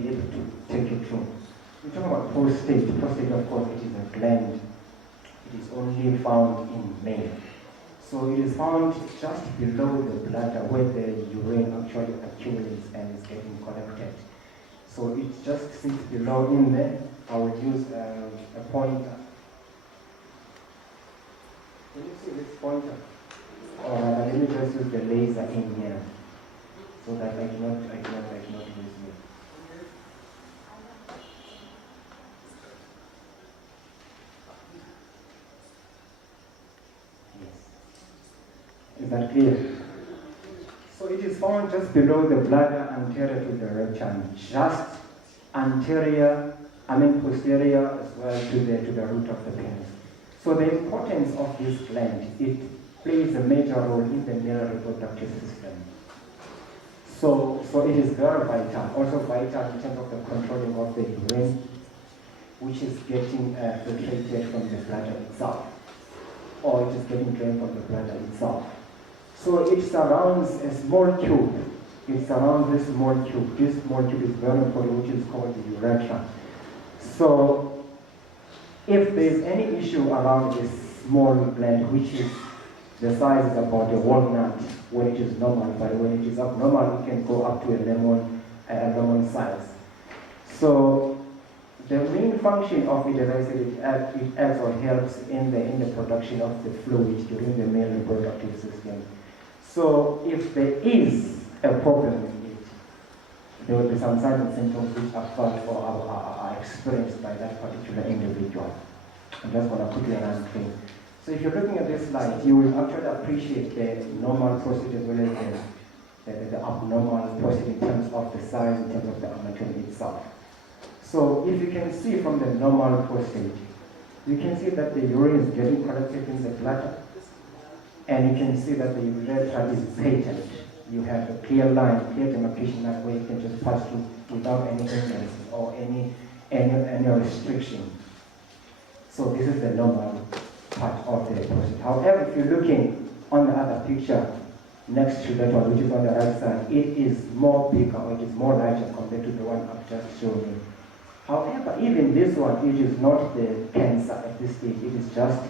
be able to take you through. We talk about prostate. Prostate, of course, it is a gland. It is only found in male. So it is found just below the bladder where the urine actually accumulates and is getting collected. So it just sits below in there. I will use a pointer. Can you see this pointer? Let me just use the laser in here so that I cannot lose you. Yes. Is that clear? So it is found just below the bladder, anterior to the rectum, just posterior as well to the root of the penis. So the importance of this gland, it plays a major role in the male reproductive system. So it is very vital, also vital in terms of the controlling of the urine, which is getting filtrated from the bladder itself, or it is getting drained from the bladder itself. So it surrounds a small tube. It surrounds this small tube. This small tube is very important, which is called the urethra. So if there is any issue around this small gland, which is the size is about a walnut when it is normal, but when it is abnormal, it can go up to a lemon size. So the main function of it, as I said, it adds or helps in the production of the fluid during the male reproductive system. So if there is a problem in it, there will be some signs and symptoms which are felt or are experienced by that particular individual. I'm just going to quickly run through. So if you're looking at this slide, you will actually appreciate the normal prostate as well as the abnormal prostate in terms of the size, in terms of the anatomy itself. So if you can see from the normal prostate, you can see that the urine is getting collected in the bladder, and you can see that the urethra is patent. You have a clear line, clear demarcation that way you can just pass through without any hindrance or any restriction. So this is the normal part of the prostate. However, if you're looking on the other picture next to that one, which is on the right side, it is more bigger, or it is more larger compared to the one I've just shown you. However, even this one, it is not the cancer at this stage. It is just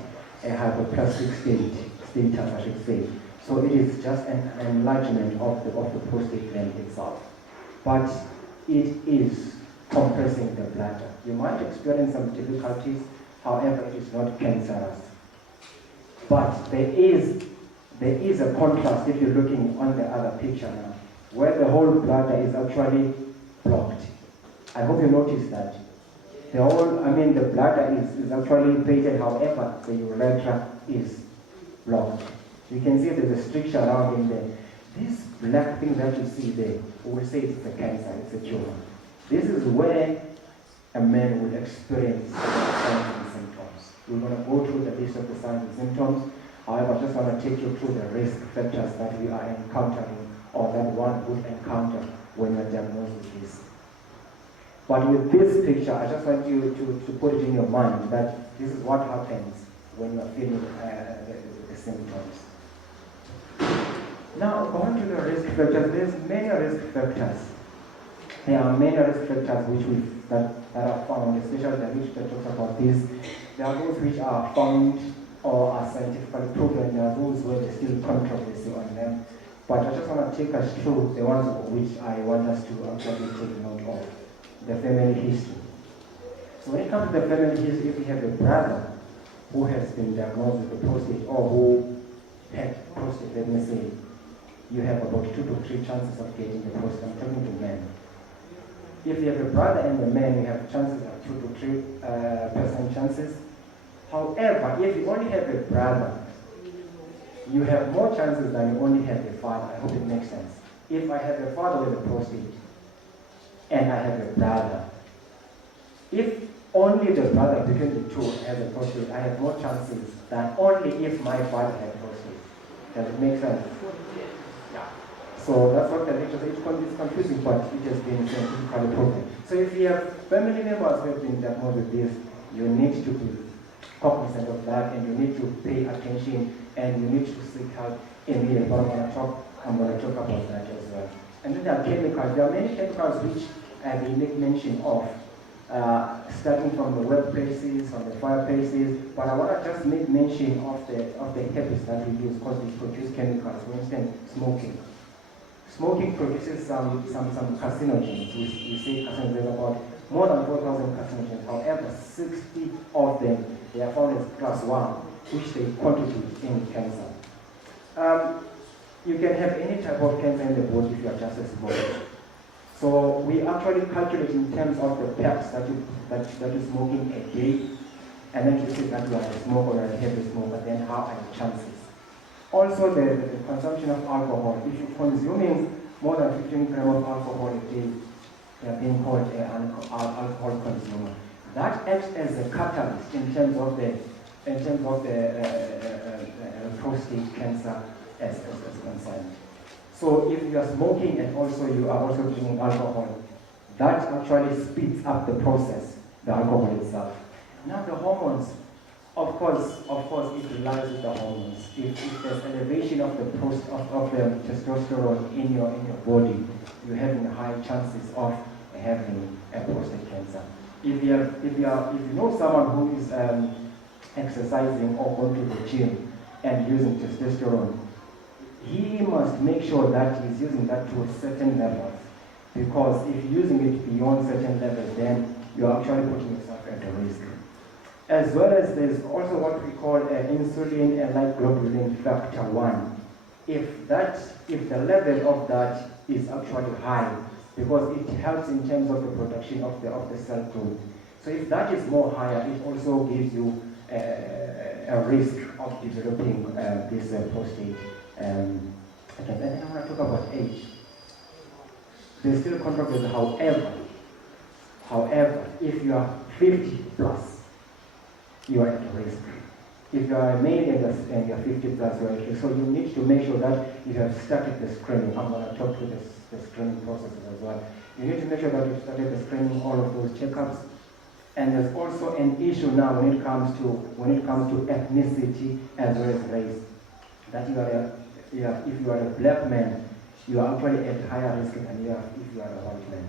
a hyperplastic state, I should say. So it is just an enlargement of the prostate gland itself. But it is compressing the bladder. You might experience some difficulties, however, it is not cancerous. But there is a contrast if you're looking on the other picture now, where the whole bladder is actually blocked. I hope you notice that. The bladder is actually painted, however, the urethra is blocked. You can see there's a stricture around in there. This black thing that you see there, we will say it's a cancer, it's a tumor. This is where a man will experience signs and symptoms. We're going to go through the list of the signs and symptoms. However, I just want to take you through the risk factors that we are encountering, or that one would encounter when you're diagnosed with this. But with this picture, I just want you to put it in your mind that this is what happens when you're feeling the symptoms. Now, going to the risk factors, there's many risk factors. There are many risk factors that are found, especially the literature talks about this. There are those which are found or are scientifically proven. There are those where there's still controversy on them. But I just want to take us through the ones which I want us to actually take note of. The family history. So when it comes to the family history, if you have a brother who has been diagnosed with the prostate, or who had prostate, let me say, you have about 2 to 3 chances of getting the prostate. I'm talking to men. If you have a brother and a man, you have chances of 2 to 3% chances. However, if you only have a brother, you have more chances than you only have a father. I hope it makes sense. If I have a father with a prostate, and I have a brother, if only the brother between the two has a prostate, I have more chances than only if my father had prostate. Does it make sense? Yeah. So that's what the lecture says. It's confusing, but it has been scientifically proven. So if you have family members who have been diagnosed with this, you need to be cognizant of that, and you need to pay attention, and you need to seek help immediately. But I'm going to talk about that as well. And then there are chemicals. There are many chemicals which they make mention of, starting from the workplaces, from the fireplaces, but I want to just make mention of the habits that we use because they produce chemicals. For instance, smoking. Smoking produces some carcinogens. We say carcinogens, about more than 4,000 carcinogens. However, 60 of them, they are found as class 1, which they contribute in cancer. You can have any type of cancer in the body if you are just a smoker. So we actually calculate in terms of the packs that you're smoking a day, and then you say that you are a smoker or a heavy smoker, then how are your chances? Also the consumption of alcohol. If you're consuming more than 15 grams of alcohol a day, you are being called an alcohol consumer. That acts as a catalyst in terms of the prostate cancer as concerned. So if you are smoking and also you are also drinking alcohol, that actually speeds up the process, the alcohol itself. Now the hormones, of course, it relies with the hormones. If there's elevation of the testosterone in your body, you're having high chances of having a prostate cancer. If you know someone who is exercising or going to the gym and using testosterone, he must make sure that he's using that to a certain level, because if you're using it beyond certain levels, then you're actually putting yourself at a risk. As well as there's also what we call insulin and like globulin factor 1. If the level of that is actually high, because it helps in terms of the production of the cell growth. So if that is more higher, it also gives you a risk of developing this prostate. And then I want to talk about age. There's still controversy. However, if you are 50 plus, you are at risk. If you are a male and you are 50 plus, you are at risk. So you need to make sure that you have started the screening. I'm going to talk through the screening processes as well. You need to make sure that you've started the screening, all of those checkups. And there's also an issue now when it comes to ethnicity as well as race. That if you are a black man, you are actually at higher risk than if you are a white man.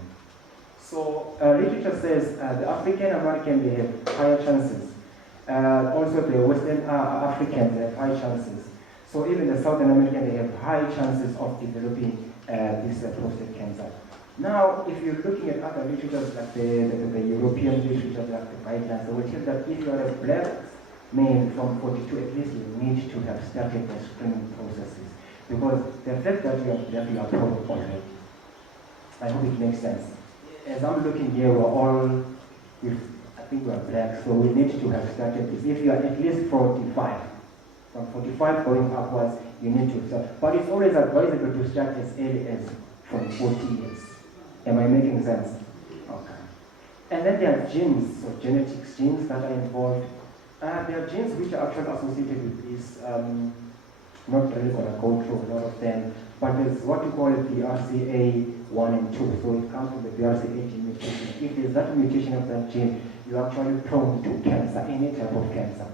So literature says the African American, they have higher chances. Also the Western Africans, they have high chances. So even the Southern American, they have high chances of developing this prostate cancer. Now, if you're looking at other literatures like the European literature, like the guidelines, they will tell that if you are a black male from 42, at least you need to have started the screening processes. Because the fact that you are black, you are prone already. I hope it makes sense. As I'm looking here, we're all, I think we're black, so we need to have started this. If you are at least 45, from 45 going upwards, you need to start. But it's always advisable to start as early as from 40 years. Am I making sense? Okay. And then there are genes, so genetics, genes that are involved. There are genes which are actually associated with this. Not really going to go through a lot of them, but there's what you call it BRCA1 and 2. So it comes from the BRCA gene mutation. If there's that mutation of that gene, you're actually prone to cancer, any type of cancer.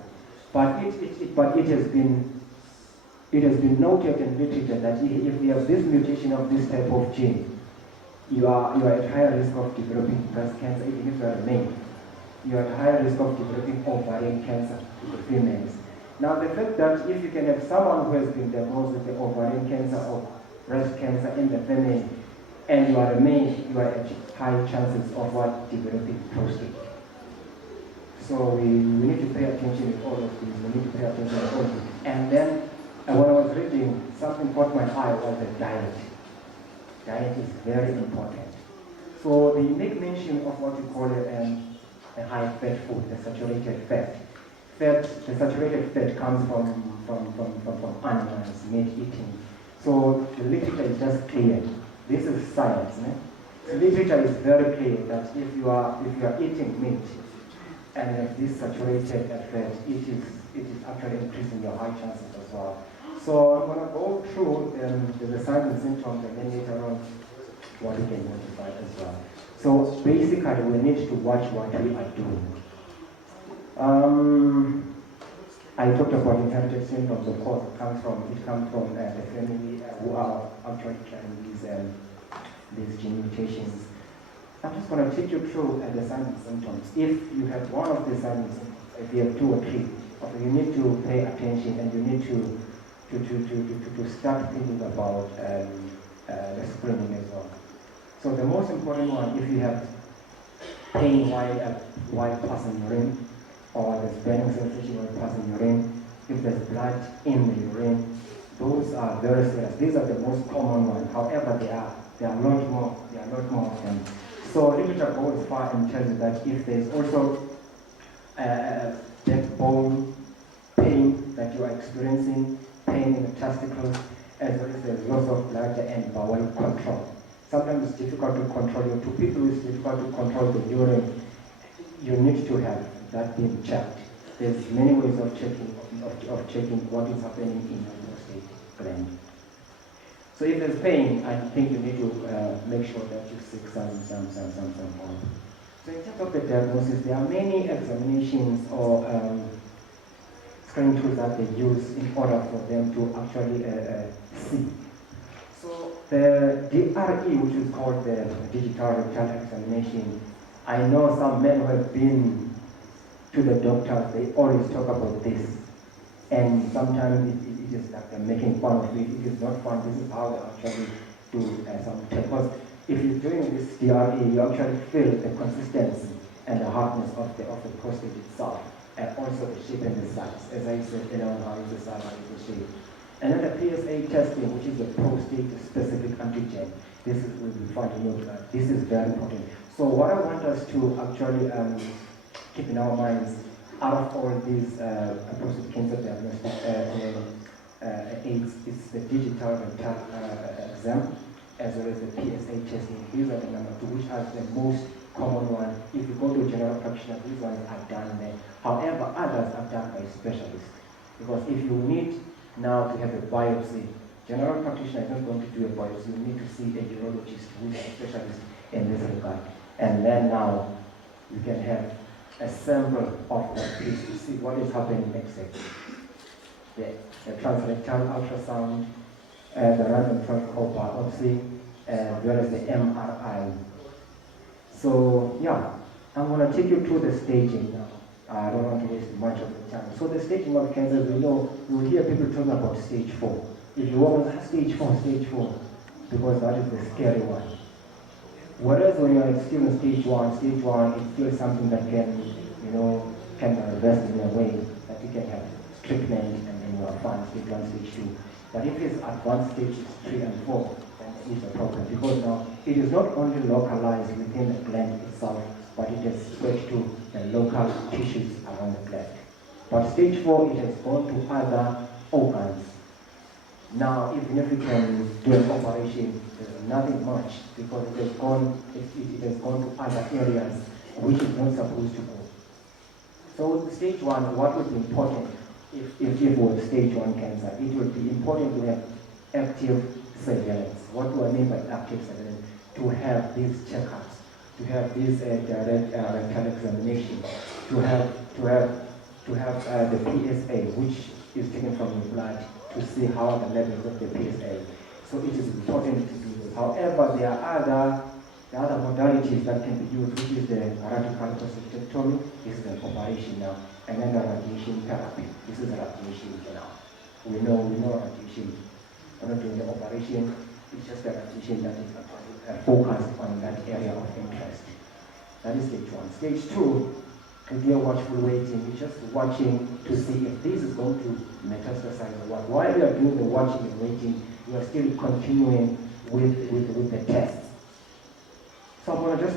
But it has been noted in literature that if you have this mutation of this type of gene, you are at higher risk of developing breast cancer, even if you are a male. You are at higher risk of developing ovarian cancer to the females. Now the fact that if you can have someone who has been diagnosed with the ovarian cancer or breast cancer in the female, and you are a male, you are at high chances of developing prostate. So we need to pay attention to all of these. We need to pay attention to all of these. And then when I was reading, something caught my eye was the diet. Diet is very important. So they make mention of what we call a high-fat food, the saturated fat. The saturated fat comes from animals, meat eating. So the literature is just clear. This is science. The literature is very clear that if you are eating meat and this saturated fat, it is actually increasing your high chances as well. So I'm going to go through the signs and symptoms, and then later on what we can modify as well. So basically, we need to watch what we are doing. I talked about inherited symptoms. Of course, it comes from the family who are actually carrying these gene mutations. I'm just going to take you through the signs and symptoms. If you have one of the signs, if you have 2 or 3, you need to pay attention and you need to start thinking about the screening as well. So the most important one, if you have pain while passing urine, or there's burning sensation while passing urine, if there's blood in the urine, those are very serious. These are the most common ones. However, there are a lot more. There are a lot more of them. So literature goes far and tells you that if there's also backbone pain that you are experiencing, pain in the testicles, as well as the loss of bladder and bowel control. Sometimes it's difficult to control your 2 people. It's difficult to control the urine. You need to have that being checked. There's many ways of checking what is happening in your prostate gland. So if there's pain, I think you need to make sure that you seek some help. So in terms of the diagnosis, there are many examinations or screening tools that they use in order for them to actually see. So the DRE, which is called the digital rectal examination, I know some men who have been to the doctors, they always talk about this. And sometimes it is like they're making fun of it. It is not fun. This is how they actually do some tests. Because if you're doing this DRE, you actually feel the consistency and the hardness of the prostate itself, and also the shape and the size. As I said, how is the size, how is the shape. And then the PSA testing, which is the prostate-specific antigen. This is will be fun to note that this is very important. So what I want us to actually keep in our minds, out of all these prostate cancer diagnostic aids, it's the digital rectal exam, as well as the PSA testing. These are the number 2, which are the most common one. If you go to a general practitioner, these ones are done there. However, others are done by specialists. Because if you need now to have a biopsy, general practitioner is not going to do a biopsy. You need to see a urologist who is a specialist in this regard. And then now you can have a sample of that piece to see what is happening next day. The transrectal ultrasound, the random core biopsy, as well as the MRI. So yeah, I'm going to take you through the staging now. I don't want to waste much of the time. So the staging of cancers, we know, you will hear people talking about stage 4. If you want stage 4, because that is the scary one. Whereas when you are still in stage 1, it's still something that can be reversed in a way that you can have treatment and then you are fine, stage 1, stage 2. But if it's advanced stages 3 and 4, then it is a problem. Because now it is not only localized within the gland itself, but it has spread to the local tissues around the gland. But stage 4, it has gone to other organs. Now, even if you can do an operation, there's nothing much because it has gone to other areas which is not supposed to go. So stage 1, what would be important if it was stage 1 cancer? It would be important to have active surveillance. What do I mean by active surveillance? To have these checkups, to have this direct rectal examination, to have the PSA, which is taken from your blood, to see how the levels of the PSA. So it is important to do this. However, there are other modalities that can be used, which is the radical prostatectomy. This is an operation now, and then the radiation therapy. This is a radiation now. We know radiation. We're not doing the operation. It's just the radiation that is focused on that area of interest. That is stage 1. Stage 2. We are watchful waiting. We're just watching to see if this is going to metastasize or what. While you are doing the watching and waiting, you are still continuing with the tests. So I'm going to just